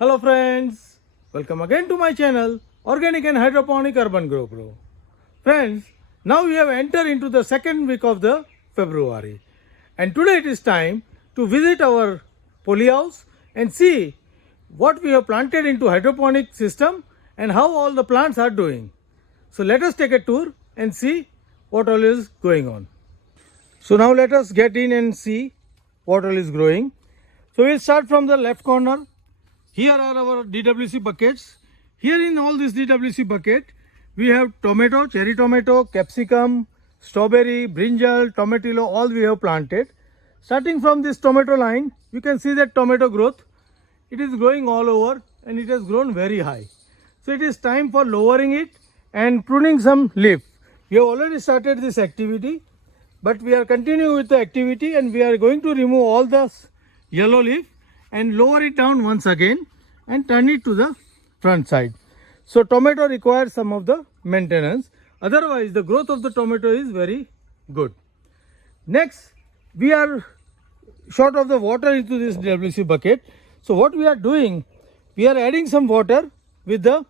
Hello friends, welcome again to my channel Organic and Hydroponic Urban Grow Pro. Friends, now we have entered into the second week of the February and today it is time to visit our polyhouse and see what we have planted into hydroponic system and how all the plants are doing. So let us take a tour and see what all is going on. So now let us get in and see what all is growing. So we'll start from the left corner. Here are our DWC buckets. Here in all this DWC bucket, we have tomato, cherry tomato, capsicum, strawberry, brinjal, tomatillo, all we have planted. Starting from this tomato line, you can see that tomato growth. It is growing all over and it has grown very high. So it is time for lowering it and pruning some leaf. We have already started this activity, but we are continuing with the activity and we are going to remove all the yellow leaf and lower it down once again and turn it to the front side. So tomato requires some of the maintenance, otherwise the growth of the tomato is very good. Next, we are short of the water into this WC bucket. So what we are doing, we are adding some water with the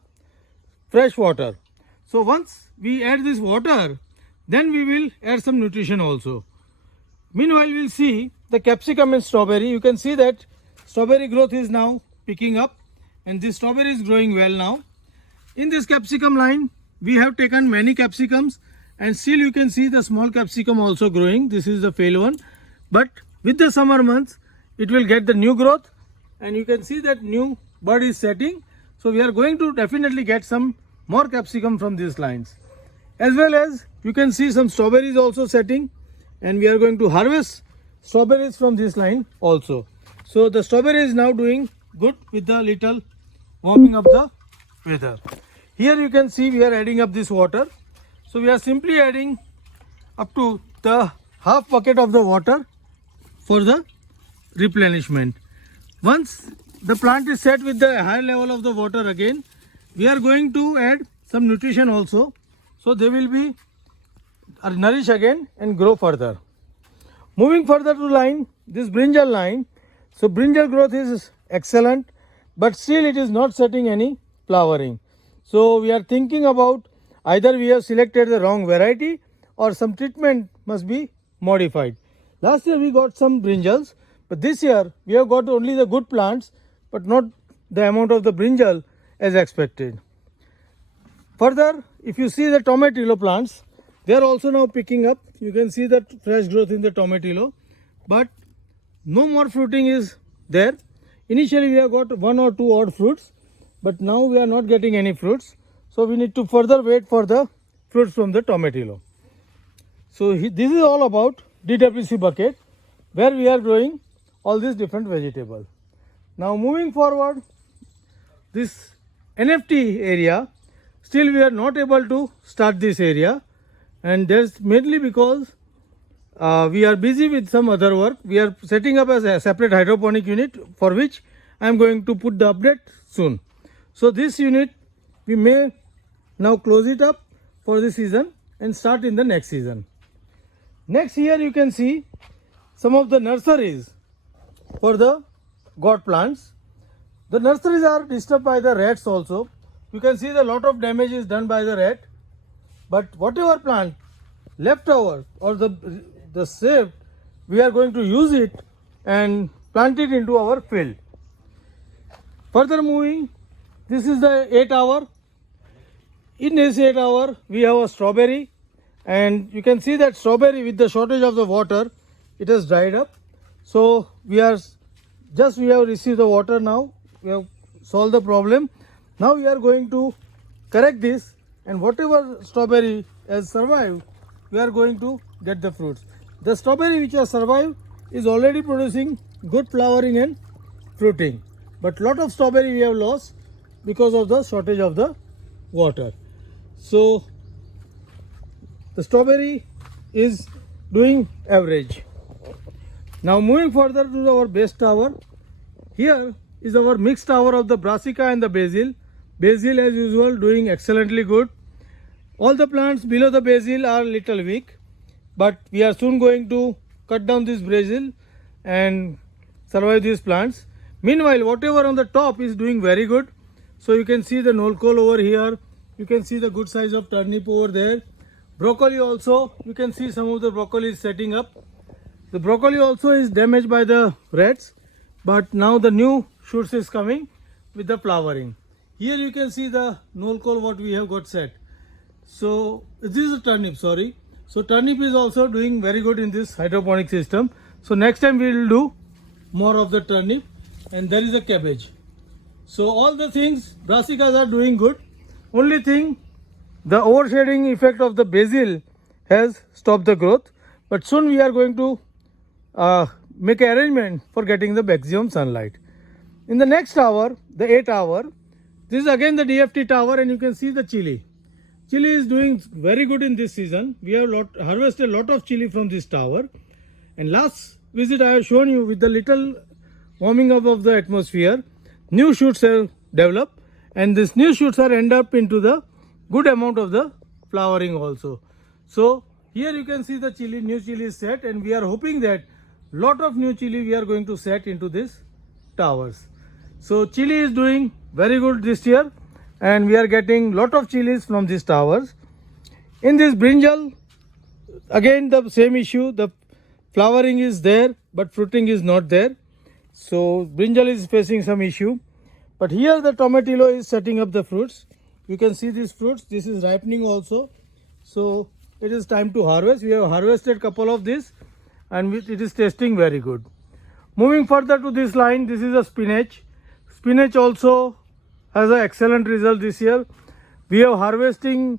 fresh water. So once we add this water, then we will add some nutrition also. Meanwhile, we will see the capsicum and strawberry. You can see that strawberry growth is now picking up and this strawberry is growing well now. In this capsicum line, we have taken many capsicums and still you can see the small capsicum also growing. This is the fail one. But with the summer months, it will get the new growth and you can see that new bud is setting. So we are going to definitely get some more capsicum from these lines. As well as you can see some strawberries also setting and we are going to harvest strawberries from this line also. So the strawberry is now doing good with the little warming of the weather. Here you can see we are adding up this water. So we are simply adding up to the half bucket of the water for the replenishment. Once the plant is set with the high level of the water again, we are going to add some nutrition also. So they will be nourished again and grow further. Moving further to line, this brinjal line. So brinjal growth is excellent, but still it is not setting any flowering. So we are thinking about either we have selected the wrong variety or some treatment must be modified. Last year we got some brinjals, but this year we have got only the good plants, but not the amount of the brinjal as expected. Further, if you see the tomatillo plants, they are also now picking up. You can see that fresh growth in the tomatillo, but no more fruiting is there. Initially we have got 1 or 2 odd fruits, but now we are not getting any fruits. So we need to further wait for the fruits from the tomatillo. So this is all about DWC bucket where we are growing all these different vegetables. Now moving forward, this NFT area, still we are not able to start this area, and that's mainly because we are busy with some other work. We are setting up as a separate hydroponic unit for which I am going to put the update soon. So this unit we may now close it up for this season and start in the next season. Next, here you can see some of the nurseries for the gourd plants. The nurseries are disturbed by the rats also. You can see the lot of damage is done by the rat. But whatever plant left over or the saved, we are going to use it and plant it into our field. Further moving, this is the 8 hour. In this 8 hour, we have a strawberry and you can see that strawberry with the shortage of the water, it has dried up. So we have received the water now. We have solved the problem. Now we are going to correct this and whatever strawberry has survived, we are going to get the fruits. The strawberry which has survived is already producing good flowering and fruiting. But lot of strawberry we have lost because of the shortage of the water. So the strawberry is doing average. Now moving further to our base tower. Here is our mixed tower of the brassica and the basil. Basil as usual doing excellently good. All the plants below the basil are little weak, but we are soon going to cut down this basil and survive these plants. Meanwhile, whatever on the top is doing very good. So you can see the nolkol over here. You can see the good size of turnip over there. Broccoli also, you can see some of the broccoli is setting up. The broccoli also is damaged by the rats, but now the new shoots is coming with the flowering. Here you can see the nolkol what we have got set. So this is a turnip, sorry. So turnip is also doing very good in this hydroponic system. So next time we will do more of the turnip, and there is a cabbage. So all the things brassicas are doing good. Only thing, the overshading effect of the basil has stopped the growth, but soon we are going to make an arrangement for getting the maximum sunlight. In the next tower, the A tower, this is again the DFT tower, and you can see the chili. Chili is doing very good in this season. We have harvested a lot of chili from this tower, and last visit I have shown you with the little warming up of the atmosphere, new shoots have developed, and these new shoots are end up into the good amount of the flowering also. So here you can see the chili, new chili is set, and we are hoping that lot of new chili we are going to set into these towers. So chili is doing very good this year, and we are getting lot of chilies from these towers. In this brinjal, again the same issue, the flowering is there but fruiting is not there. So brinjal is facing some issue. But here the tomatillo is setting up the fruits. You can see these fruits, this is ripening also. So it is time to harvest. We have harvested couple of this, and it is tasting very good. Moving further to this line, this is a spinach. Spinach also has an excellent result this year. We are harvesting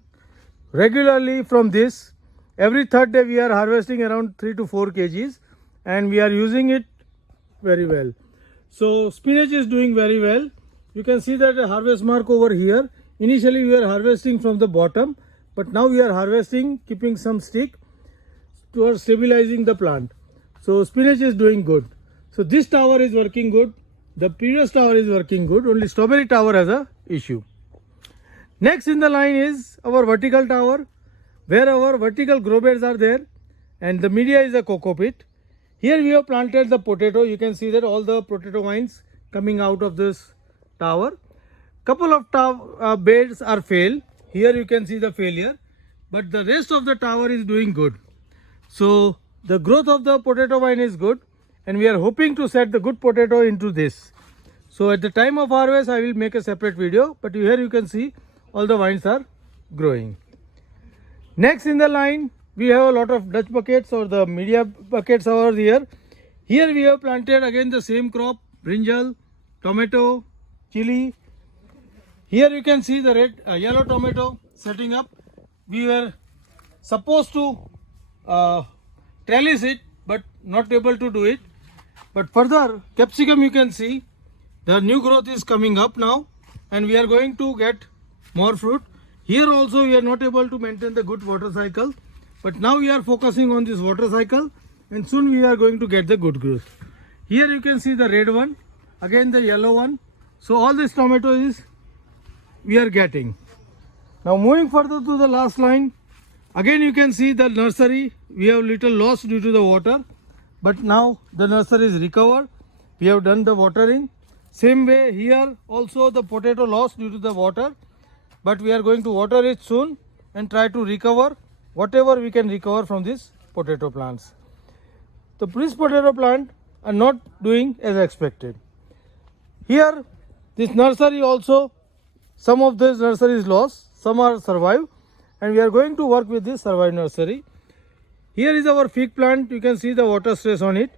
regularly from this. Every third day we are harvesting around 3 to 4 kgs, and we are using it very well. So spinach is doing very well. You can see that a harvest mark over here. Initially we are harvesting from the bottom, but now we are harvesting keeping some stick towards stabilizing the plant. So spinach is doing good. So this tower is working good. The previous tower is working good. Only strawberry tower has a issue. Next in the line is our vertical tower, where our vertical grow beds are there, and the media is a coco pit. Here we have planted the potato. You can see that all the potato vines coming out of this tower. Couple of beds are failed. Here you can see the failure, but the rest of the tower is doing good. So the growth of the potato vine is good, and we are hoping to set the good potato into this. So at the time of harvest I will make a separate video, but here you can see all the vines are growing. Next in the line we have a lot of Dutch buckets, or the media buckets over here. Here we have planted again the same crop, brinjal, tomato, chili. Here you can see the red yellow tomato setting up. We were supposed to trellis it, but not able to do it. But further capsicum, you can see the new growth is coming up now, and we are going to get more fruit. Here also we are not able to maintain the good water cycle, but now we are focusing on this water cycle, and soon we are going to get the good growth. Here you can see the red one, again the yellow one. So all this tomato is we are getting. Now moving further to the last line, again you can see the nursery. We have little loss due to the water, but now the nursery is recovered. We have done the watering. Same way here also the potato loss due to the water, but we are going to water it soon and try to recover whatever we can recover from these potato plants. The this potato plant are not doing as expected. Here this nursery also, some of this nursery is lost, some are survived, and we are going to work with this survived nursery. Here is our fig plant. You can see the water stress on it,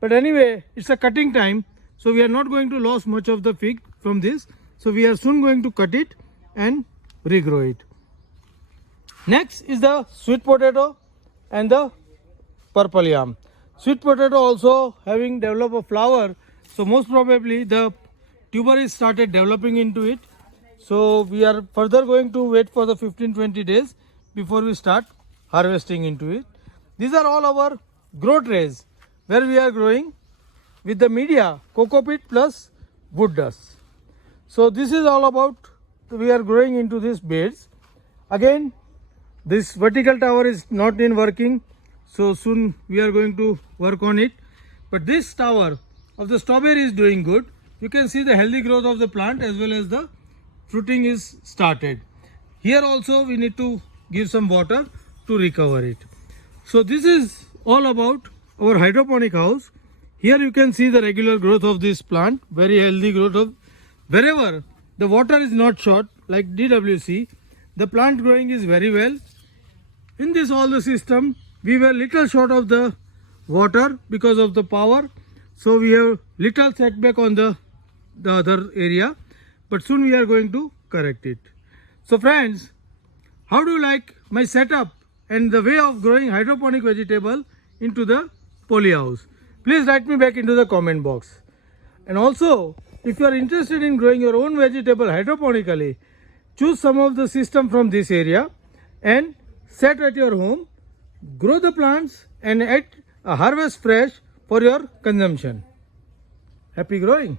but anyway it's a cutting time, so we are not going to lose much of the fig from this. So we are soon going to cut it and regrow it. Next is the sweet potato and the purple yam. Sweet potato also having developed a flower, so most probably the tuber is started developing into it. So we are further going to wait for the 15-20 days before we start harvesting into it. These are all our grow trays where we are growing with the media coco pit plus wood dust. So this is all about, we are growing into these beds. Again this vertical tower is not in working, so soon we are going to work on it. But this tower of the strawberry is doing good. You can see the healthy growth of the plant as well as the fruiting is started. Here also we need to give some water to recover it. So this is all about our hydroponic house. Here you can see the regular growth of this plant, very healthy growth of wherever the water is not short like DWC, the plant growing is very well. In this all the system, we were little short of the water because of the power. So we have little setback on the other area, but soon we are going to correct it. So friends, how do you like my setup and the way of growing hydroponic vegetable into the poly house? Please write me back into the comment box. And also, if you are interested in growing your own vegetable hydroponically, choose some of the system from this area and set at your home, grow the plants and harvest fresh for your consumption. Happy growing!